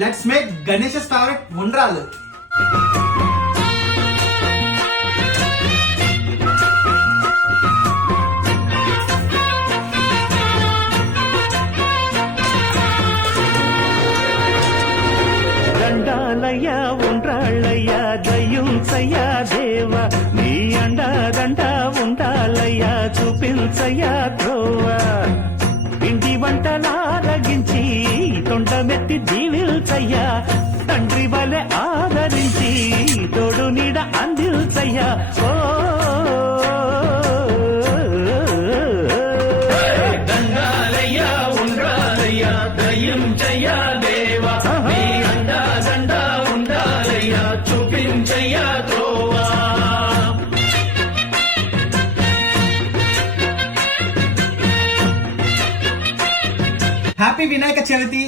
Let's make Ganesh favourite ఉండ్రాళ్ళు. దండాలయ్యా ఉండ్రాళ్ళయ్యా దయ్యుంచయ్యా దేవా నీ అండాదండ ఉండాలయ్యా చూపించయ్యా త్రోవా ఇంటి వంటలారగించి తొండమెత్తి దీవిల్చయ్యా తండ్రి వలె ఆదరించి తోడు నీడ అందిల్చయ్యా ఓ దండాలయ్యా ఉండ్రాలయ్యా దయ్యుంచయ్యా దేవా నీ అండాదండ ఉండాలయ్యా చూపించయ్యా త్రోవా. హ్యాపీ వినాయక చవితి.